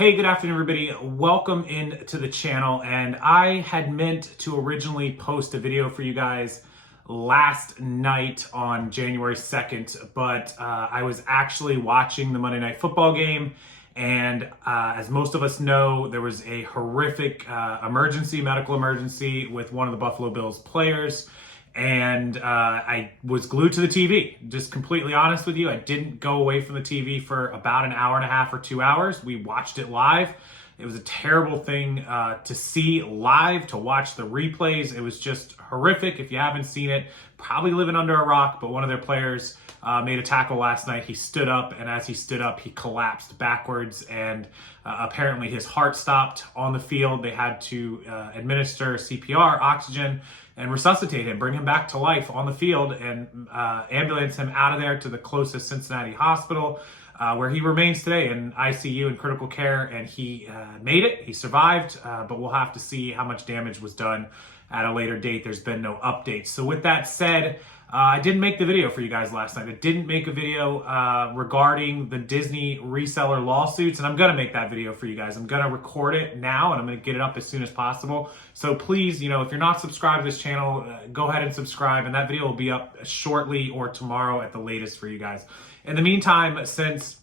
Hey, good afternoon, everybody. Welcome into the channel. And I had meant to originally post a video for you guys last night on January 2nd, but I was actually watching the Monday Night Football game. And as most of us know, there was a horrific medical emergency with one of the Buffalo Bills players. And I was glued to the TV, just completely honest with you. I didn't go away from the TV for about an hour and a half or 2 hours. We watched it live. It was a terrible thing to see live, to watch the replays. It was just horrific. If you haven't seen it, probably living under a rock, but one of their players made a tackle last night. He stood up, and as he stood up, he collapsed backwards, and apparently his heart stopped on the field. They had to administer CPR, oxygen, and resuscitate him, bring him back to life on the field, and ambulance him out of there to the closest Cincinnati hospital, where he remains today in ICU and critical care. And he made it. He survived, but we'll have to see how much damage was done at a later date. There's been no updates. So with that said, I didn't make the video for you guys last night. I didn't make a video regarding the Disney reseller lawsuits, and I'm going to make that video for you guys. I'm going to record it now, and I'm going to get it up as soon as possible. So please, if you're not subscribed to this channel, go ahead and subscribe, and that video will be up shortly or tomorrow at the latest for you guys. In the meantime, since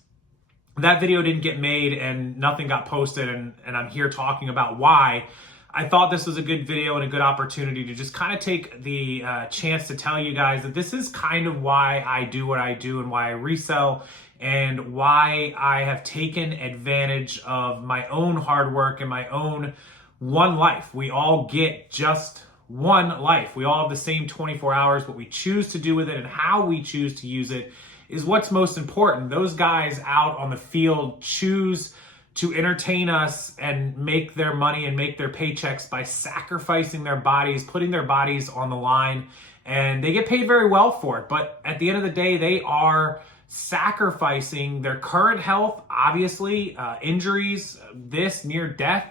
that video didn't get made and nothing got posted, and I'm here talking about why, I thought this was a good video and a good opportunity to just kind of take the chance to tell you guys that this is kind of why I do what I do and why I resell, and why I have taken advantage of my own hard work and my own one life. We all get just one life. We all have the same 24 hours. What we choose to do with it and how we choose to use it is what's most important. Those guys out on the field choose to entertain us and make their money and make their paychecks by sacrificing their bodies, putting their bodies on the line, and they get paid very well for it. But at the end of the day, they are sacrificing their current health, obviously, injuries, this near death,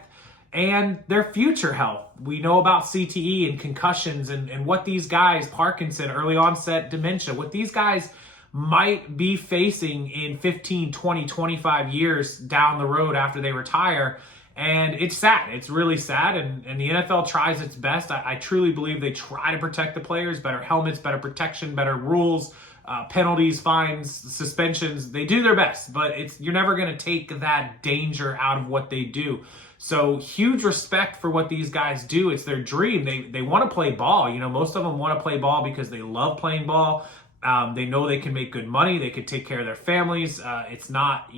and their future health. We know about CTE and concussions and what these guys, Parkinson, early onset dementia, what these guys might be facing in 15, 20, 25 years down the road after they retire. And it's sad. It's really sad. And the NFL tries its best. I truly believe they try to protect the players. Better helmets, better protection, better rules, penalties, fines, suspensions. They do their best, but you're never going to take that danger out of what they do. So huge respect for what these guys do. It's their dream. They want to play ball. Most of them want to play ball because they love playing ball. They know they can make good money. They can take care of their families. It's not,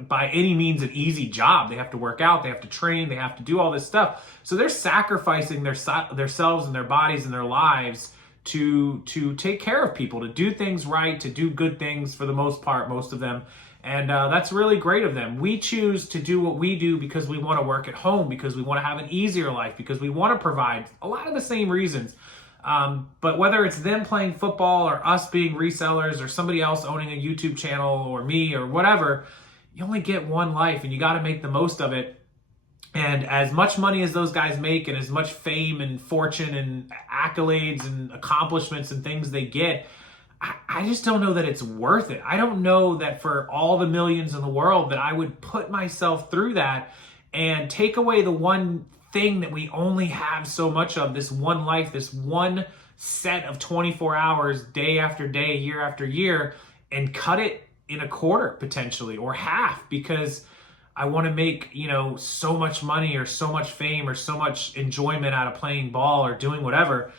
by any means an easy job. They have to work out. They have to train. They have to do all this stuff. So they're sacrificing themselves and their bodies and their lives to take care of people, to do things right, to do good things for the most part, most of them. And that's really great of them. We choose to do what we do because we want to work at home, because we want to have an easier life, because we want to provide a lot of the same reasons. But whether it's them playing football or us being resellers or somebody else owning a YouTube channel or me or whatever, you only get one life and you got to make the most of it. And as much money as those guys make and as much fame and fortune and accolades and accomplishments and things they get, I just don't know that it's worth it. I don't know that for all the millions in the world that I would put myself through that and take away the one thing that we only have so much of, this one life, this one set of 24 hours, day after day, year after year, and cut it in a quarter potentially, or half, because I want to make, so much money or so much fame or so much enjoyment out of playing ball or doing whatever.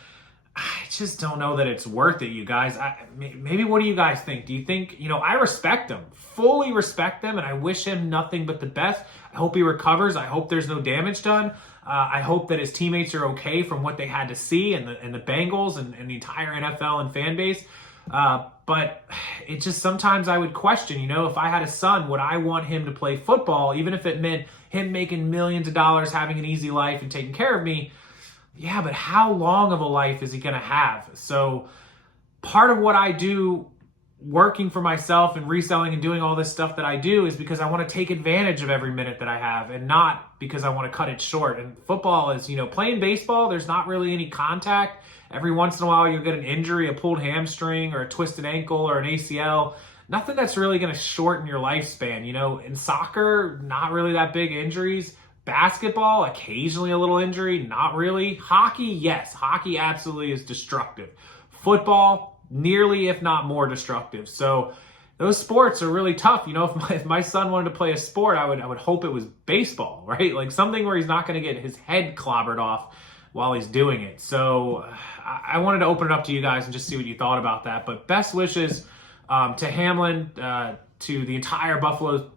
I just don't know that it's worth it, you guys. Maybe what do you guys think? Do you think, I respect him, fully respect him, and I wish him nothing but the best. I hope he recovers. I hope there's no damage done. I hope that his teammates are okay from what they had to see, and the Bengals and the entire NFL and fan base. But it just, sometimes I would question, if I had a son, would I want him to play football, even if it meant him making millions of dollars, having an easy life and taking care of me? Yeah, but how long of a life is he going to have? So part of what I do working for myself and reselling and doing all this stuff that I do is because I want to take advantage of every minute that I have, and not because I want to cut it short. And football is, playing baseball, there's not really any contact. Every once in a while you'll get an injury, a pulled hamstring or a twisted ankle or an ACL. nothing that's really going to shorten your lifespan. You know, in soccer, not really that big injuries. Basketball, occasionally a little injury, not really. Hockey, yes, hockey absolutely is destructive. Football, nearly if not more destructive. So those sports are really tough. You know, if my son wanted to play a sport, I would hope it was baseball, right? Like something where he's not going to get his head clobbered off while he's doing it. So I wanted to open it up to you guys and just see what you thought about that. But best wishes to Hamlin, to the entire Buffalo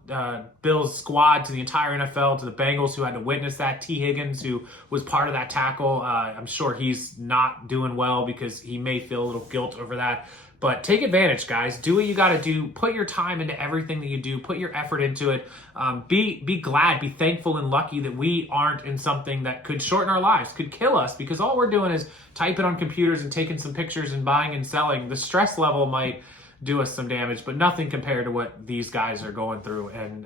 Bills squad, to the entire NFL, to the Bengals who had to witness that. T. Higgins, who was part of that tackle. I'm sure he's not doing well because he may feel a little guilt over that. But take advantage, guys. Do what you got to do. Put your time into everything that you do. Put your effort into it. Be glad, be thankful and lucky that we aren't in something that could shorten our lives, could kill us, because all we're doing is typing on computers and taking some pictures and buying and selling. The stress level might do us some damage, but nothing compared to what these guys are going through. And,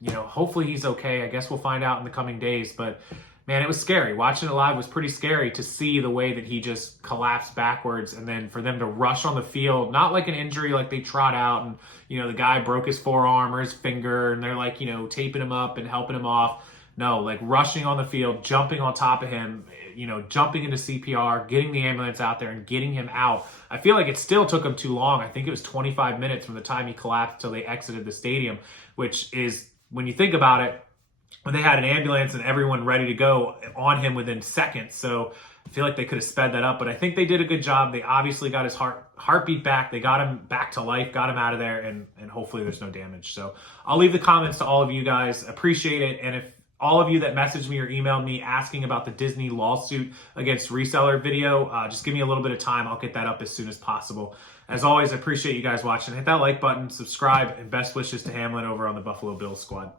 you know, hopefully he's okay. I guess we'll find out in the coming days. But, man, it was scary. Watching it live was pretty scary to see the way that he just collapsed backwards, and then for them to rush on the field, not like an injury like they trot out and, you know, the guy broke his forearm or his finger and they're like, you know, taping him up and helping him off. No, like rushing on the field, jumping on top of him, you know, jumping into CPR, getting the ambulance out there and getting him out. I feel like it still took him too long. I think it was 25 minutes from the time he collapsed till they exited the stadium, which is, when you think about it, when they had an ambulance and everyone ready to go on him within seconds. So I feel like they could have sped that up, but I think they did a good job. They obviously got his heartbeat back. They got him back to life, got him out of there, and hopefully there's no damage. So I'll leave the comments to all of you guys. Appreciate it. And if all of you that messaged me or emailed me asking about the Disney lawsuit against Reseller video, just give me a little bit of time. I'll get that up as soon as possible. As always, I appreciate you guys watching. Hit that like button, subscribe, and best wishes to Hamlin over on the Buffalo Bills squad.